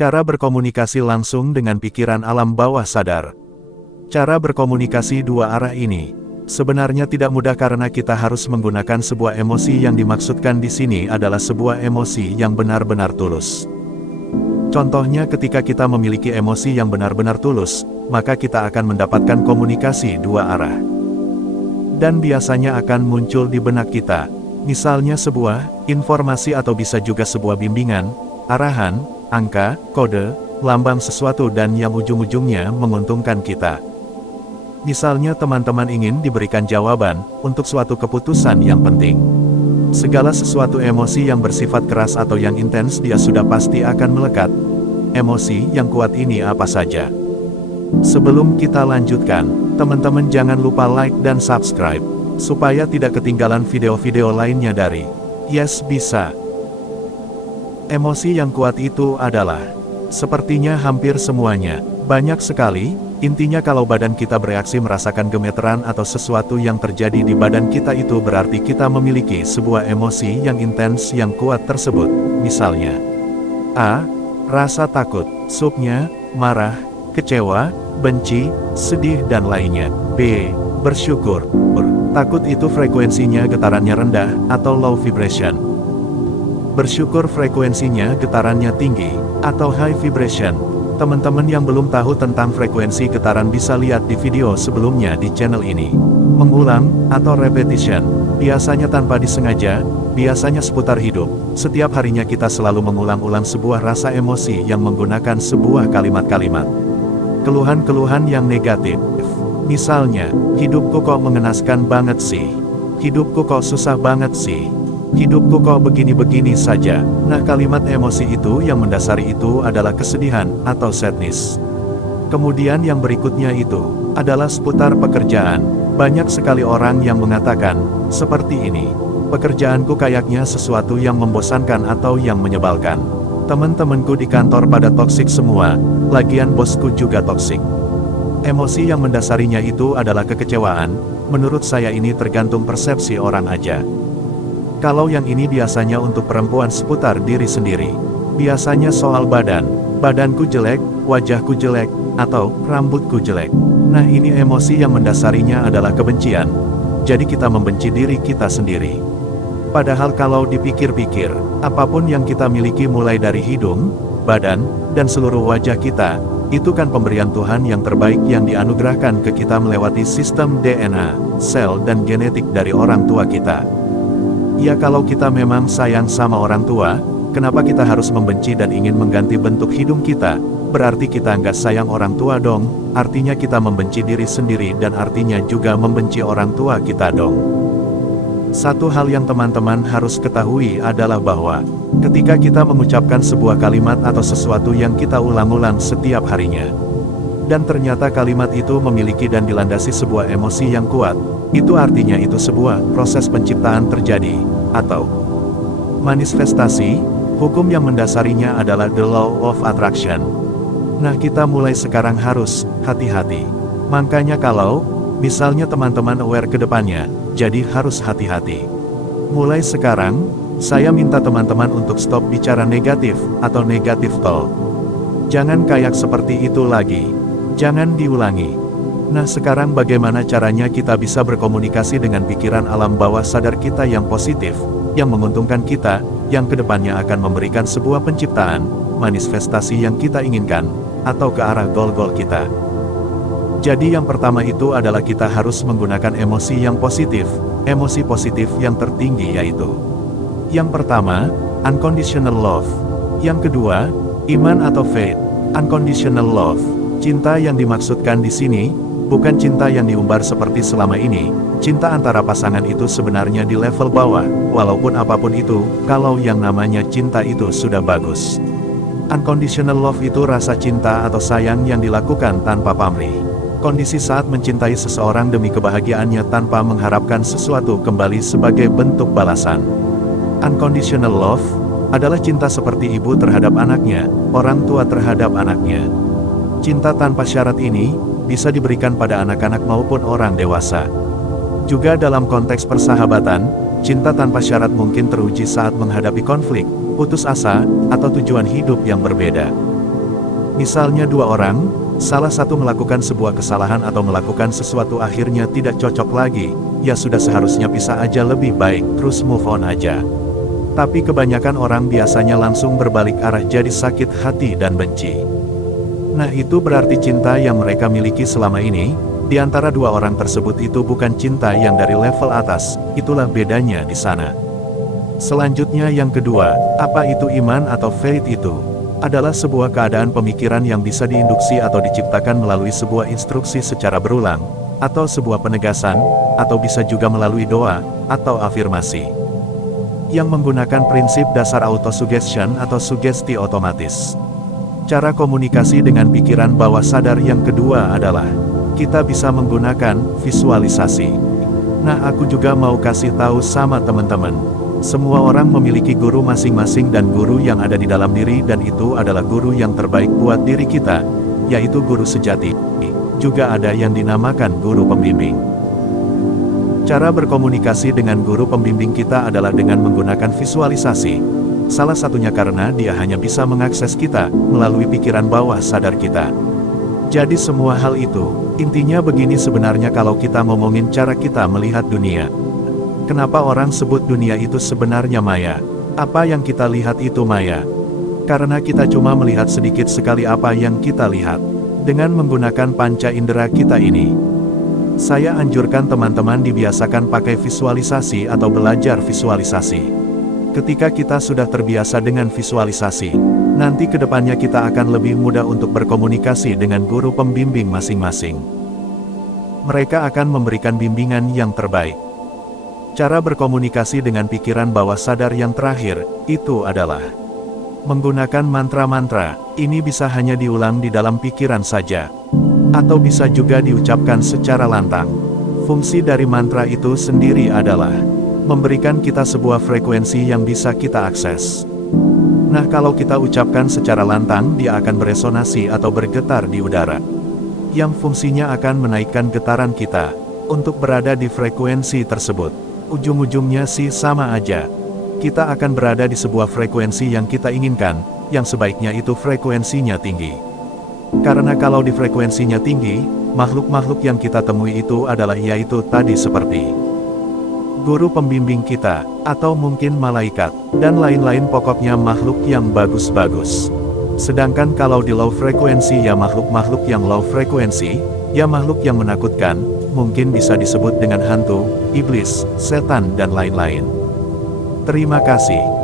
Cara berkomunikasi langsung dengan pikiran alam bawah sadar. Cara berkomunikasi dua arah ini sebenarnya tidak mudah karena kita harus menggunakan sebuah emosi yang dimaksudkan di sini adalah sebuah emosi yang benar-benar tulus. Contohnya ketika kita memiliki emosi yang benar-benar tulus, maka kita akan mendapatkan komunikasi dua arah. Dan biasanya akan muncul di benak kita, misalnya sebuah informasi atau bisa juga sebuah bimbingan, arahan, angka, kode, lambang sesuatu dan yang ujung-ujungnya menguntungkan kita. Misalnya teman-teman ingin diberikan jawaban untuk suatu keputusan yang penting. Segala sesuatu emosi yang bersifat keras atau yang intens dia sudah pasti akan melekat. Emosi yang kuat ini apa saja? Sebelum kita lanjutkan, teman-teman jangan lupa like dan subscribe, supaya tidak ketinggalan video-video lainnya dari Yes Bisa. Emosi yang kuat itu adalah, sepertinya hampir semuanya, banyak sekali. Intinya kalau badan kita bereaksi merasakan gemeteran atau sesuatu yang terjadi di badan kita itu berarti kita memiliki sebuah emosi yang intens yang kuat tersebut. Misalnya, A. Rasa takut, subnya, marah, kecewa, benci, sedih dan lainnya. B. Bersyukur. Takut itu frekuensinya getarannya rendah atau low vibration. Bersyukur frekuensinya getarannya tinggi atau high vibration. Teman-teman yang belum tahu tentang frekuensi getaran bisa lihat di video sebelumnya di channel ini. Mengulang, atau repetition, biasanya tanpa disengaja, biasanya seputar hidup. Setiap harinya kita selalu mengulang-ulang sebuah rasa emosi yang menggunakan sebuah kalimat-kalimat. Keluhan-keluhan yang negatif. Misalnya, hidupku kok mengenaskan banget sih. Hidupku kok susah banget sih. Hidupku kok begini-begini saja. Nah, kalimat emosi itu yang mendasari itu adalah kesedihan atau sadness. Kemudian yang berikutnya itu adalah seputar pekerjaan. Banyak sekali orang yang mengatakan seperti ini. Pekerjaanku kayaknya sesuatu yang membosankan atau yang menyebalkan. Teman-temanku di kantor pada toksik semua, lagian bosku juga toksik. Emosi yang mendasarinya itu adalah kekecewaan. Menurut saya ini tergantung persepsi orang aja. Kalau yang ini biasanya untuk perempuan seputar diri sendiri. Biasanya soal badan. Badanku jelek, wajahku jelek, atau rambutku jelek. Nah, ini emosi yang mendasarinya adalah kebencian. Jadi kita membenci diri kita sendiri. Padahal kalau dipikir-pikir, apapun yang kita miliki mulai dari hidung, badan, dan seluruh wajah kita, itu kan pemberian Tuhan yang terbaik yang dianugerahkan ke kita melewati sistem DNA, sel dan genetik dari orang tua kita. Ya kalau kita memang sayang sama orang tua, kenapa kita harus membenci dan ingin mengganti bentuk hidung kita? Berarti kita nggak sayang orang tua dong, artinya kita membenci diri sendiri dan artinya juga membenci orang tua kita dong. Satu hal yang teman-teman harus ketahui adalah bahwa, ketika kita mengucapkan sebuah kalimat atau sesuatu yang kita ulang-ulang setiap harinya, dan ternyata kalimat itu memiliki dan dilandasi sebuah emosi yang kuat, itu artinya itu sebuah proses penciptaan terjadi, atau manifestasi. Hukum yang mendasarinya adalah the law of attraction. Nah, kita mulai sekarang harus hati-hati. Makanya kalau, misalnya teman-teman aware ke depannya, jadi harus hati-hati. Mulai sekarang, saya minta teman-teman untuk stop bicara negatif, atau negatif talk. Jangan kayak seperti itu lagi. Jangan diulangi. Nah, sekarang bagaimana caranya kita bisa berkomunikasi dengan pikiran alam bawah sadar kita yang positif, yang menguntungkan kita, yang kedepannya akan memberikan sebuah penciptaan, manifestasi yang kita inginkan, atau ke arah goal-goal kita. Jadi yang pertama itu adalah kita harus menggunakan emosi yang positif, emosi positif yang tertinggi yaitu. Yang pertama, unconditional love. Yang kedua, iman atau faith, unconditional love. Cinta yang dimaksudkan di sini, bukan cinta yang diumbar seperti selama ini. Cinta antara pasangan itu sebenarnya di level bawah, walaupun apapun itu, kalau yang namanya cinta itu sudah bagus. Unconditional love itu rasa cinta atau sayang yang dilakukan tanpa pamrih. Kondisi saat mencintai seseorang demi kebahagiaannya tanpa mengharapkan sesuatu kembali sebagai bentuk balasan. Unconditional love adalah cinta seperti ibu terhadap anaknya, orang tua terhadap anaknya. Cinta tanpa syarat ini bisa diberikan pada anak-anak maupun orang dewasa. Juga dalam konteks persahabatan, cinta tanpa syarat mungkin teruji saat menghadapi konflik, putus asa, atau tujuan hidup yang berbeda. Misalnya dua orang, salah satu melakukan sebuah kesalahan atau melakukan sesuatu akhirnya tidak cocok lagi, ya sudah seharusnya pisah aja lebih baik, terus move on aja. Tapi kebanyakan orang biasanya langsung berbalik arah jadi sakit hati dan benci. Nah itu berarti cinta yang mereka miliki selama ini, di antara dua orang tersebut itu bukan cinta yang dari level atas, itulah bedanya di sana. Selanjutnya yang kedua, apa itu iman atau faith itu? Adalah sebuah keadaan pemikiran yang bisa diinduksi atau diciptakan melalui sebuah instruksi secara berulang, atau sebuah penegasan, atau bisa juga melalui doa, atau afirmasi. Yang menggunakan prinsip dasar autosuggestion atau sugesti otomatis. Cara komunikasi dengan pikiran bawah sadar yang kedua adalah, kita bisa menggunakan visualisasi. Nah aku juga mau kasih tahu sama teman-teman. Semua orang memiliki guru masing-masing dan guru yang ada di dalam diri dan itu adalah guru yang terbaik buat diri kita, yaitu guru sejati. Juga ada yang dinamakan guru pembimbing. Cara berkomunikasi dengan guru pembimbing kita adalah dengan menggunakan visualisasi. Salah satunya karena dia hanya bisa mengakses kita melalui pikiran bawah sadar kita. Jadi semua hal itu, intinya begini sebenarnya kalau kita ngomongin cara kita melihat dunia. Kenapa orang sebut dunia itu sebenarnya maya? Apa yang kita lihat itu maya? Karena kita cuma melihat sedikit sekali apa yang kita lihat. Dengan menggunakan panca indera kita ini. Saya anjurkan teman-teman dibiasakan pakai visualisasi atau belajar visualisasi. Ketika kita sudah terbiasa dengan visualisasi, nanti kedepannya kita akan lebih mudah untuk berkomunikasi dengan guru pembimbing masing-masing. Mereka akan memberikan bimbingan yang terbaik. Cara berkomunikasi dengan pikiran bawah sadar yang terakhir, itu adalah menggunakan mantra-mantra. Ini bisa hanya diulang di dalam pikiran saja, atau bisa juga diucapkan secara lantang. Fungsi dari mantra itu sendiri adalah memberikan kita sebuah frekuensi yang bisa kita akses. Nah kalau kita ucapkan secara lantang dia akan beresonasi atau bergetar di udara. Yang fungsinya akan menaikkan getaran kita, untuk berada di frekuensi tersebut. Ujung-ujungnya sih sama aja. Kita akan berada di sebuah frekuensi yang kita inginkan, yang sebaiknya itu frekuensinya tinggi. Karena kalau di frekuensinya tinggi, makhluk-makhluk yang kita temui itu adalah yaitu tadi seperti guru pembimbing kita, atau mungkin malaikat, dan lain-lain pokoknya makhluk yang bagus-bagus. Sedangkan kalau di low frekuensi ya makhluk-makhluk yang low frekuensi, ya makhluk yang menakutkan, mungkin bisa disebut dengan hantu, iblis, setan dan lain-lain. Terima kasih.